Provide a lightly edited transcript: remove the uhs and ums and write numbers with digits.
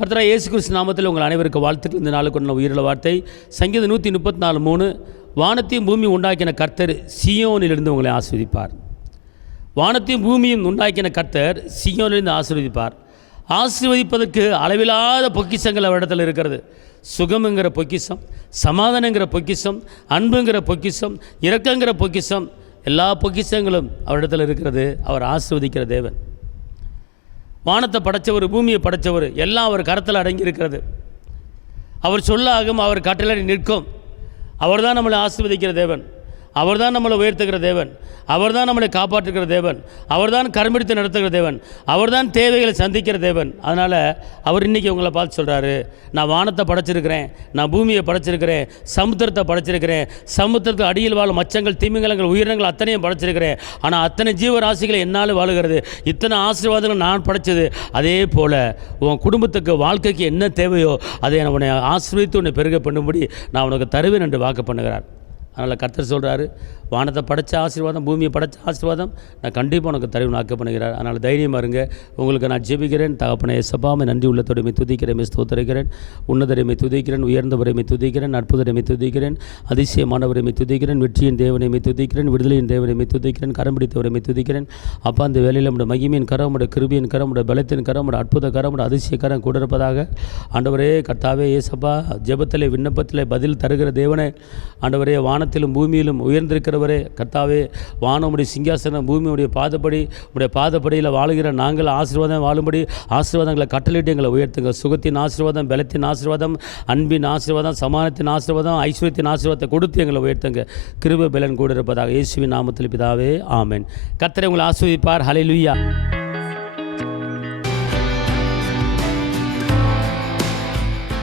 கர்த்தராகிய இயேசு கிறிஸ்து நாமத்தில் உங்கள் அனைவருக்கு வாழ்த்துக்கள். இந்த நாளுக்கு உள்ள உயிருள்ள வார்த்தை சங்கீதம் 134:3. வானத்தையும் பூமியும் உண்டாக்கின கர்த்தர் சீயோனிலிருந்து உங்களை ஆசீர்வதிப்பார். வானத்தையும் பூமியும் உண்டாக்கின கர்த்தர் சீயோனிலிருந்து ஆசீர்வதிப்பார். ஆசீர்வதிப்பதற்கு அளவில்லாத பொக்கிஷங்கள் அவரிடத்தில் இருக்கிறது. சுகமுங்கிற பொக்கிஷம், சமாதானங்கிற பொக்கிஷம், அன்புங்கிற பொக்கிஷம், இரக்கங்கிற பொக்கிஷம், எல்லா பொக்கிஷங்களும் அவரிடத்தில் இருக்கிறது. அவர் ஆசீர்வதிக்கிற தேவன். வானத்தை படைத்தவர், பூமியை படைத்தவர், எல்லாம் அவர் கரத்தில் அடங்கி இருக்கிறது. அவர் சொல்லாகும், அவர் கட்டளை நிற்கும். அவர் தான் நம்மளை ஆசீர்வதிக்கிற தேவன். அவர் தான் நம்மளை உயர்த்துகிற தேவன். அவர் தான் நம்மளை காப்பாற்றுகிற தேவன். அவர் தான் கருமெடுத்து நடத்துகிற தேவன். அவர் தான் தேவைகளை சந்திக்கிற தேவன். அதனால் அவர் இன்றைக்கி உங்களை பார்த்து சொல்கிறாரு, நான் வானத்தை படைச்சிருக்கிறேன், நான் பூமியை படைச்சிருக்கிறேன், சமுத்திரத்தை படைச்சிருக்கிறேன், சமுத்திரத்துக்கு அடியில் வாழும் மச்சங்கள், திமிங்கலங்கள், உயிரினங்கள் அத்தனையும் படைச்சிருக்கிறேன். ஆனால் அத்தனை ஜீவராசிகளை என்னால் வாழுகிறது. இத்தனை ஆசீர்வாதங்கள் நான் படைச்சது. அதே போல் உன் குடும்பத்துக்கு வாழ்க்கைக்கு என்ன தேவையோ அதை உன்னை ஆசீர்வதித்து உன்னை பெருக பண்ணும்படி நான் உனக்கு தருவேன் என்று வாக்கு பண்ணுகிறார். அதனால் கர்த்தர் சொல்கிறாரு, வானத்தை படைத்த ஆசீர்வாதம், பூமியை படைத்த ஆசீர்வாதம் நான் கண்டிப்பாக உனக்கு தருவேன் வாக்கு பண்ணுகிறார். அதனால் தைரியமாக இருங்க. உங்களுக்கு நான் ஜெபிக்கிறேன். தகப்பனே சபாமை நன்றி உள்ளத்தோடுமை துதிக்கிறேன், ஸ்தோத்திரிக்கிறேன். உன்னதரைமை துதிக்கிறேன், உயர்ந்தவரைமை துதிக்கிறேன், அற்புதரைமை துதிக்கிறேன், அதிசயமானவரைமை துதிக்கிறேன், வெற்றியின் தேவனைமை துதிக்கிறேன், விடுதலையின் தேவனைமை துதிக்கிறேன், கரம் பிடித்தவரைமை துதிக்கிறேன். அப்பா, அந்த வேலையில் நம்முடைய மகிமையின் கரம், நம்முடைய கிருபியின் கரம், நம்முடைய பலத்தின் கரம், நம்முடைய அற்புத கரம், நம்முடைய அதிசய கரம் கூட இருப்பதாக. ஆண்டவரே கர்த்தாவே ஏசப்பா, ஜெபத்திலே விண்ணப்பத்திலே பதில் தருகிற தேவனே, ஆண்டவரே வானத்திலும் பூமியிலும் உயர்ந்திருக்கிறவரே கர்த்தாவே, வானமுடைய சிங்காசனம், பூமியுடைய பாதப்படி, உடைய பாதப்படியில் வாழுகிற நாங்கள் ஆசீர்வாதம் வாழும்படி ஆசீர்வாதங்களை கட்டளையிட்டு எங்களை உயர்த்துங்க. சுகத்தின் ஆசீர்வாதம், பலத்தின் ஆசீர்வாதம், அன்பின் ஆசீர்வாதம், சமானத்தின் ஆசீர்வாதம், ஐஸ்வர்யத்தின் ஆசீர்வாதத்தை கொடுத்து எங்களை உயர்த்துங்க. கிருபை பலன் கூட இருப்பதாக இயேசுவின் நாமத்தில் பிதாவே, ஆமென். கர்த்தர் உங்களை ஆசீர்வதிப்பார். ஹல்லேலூயா.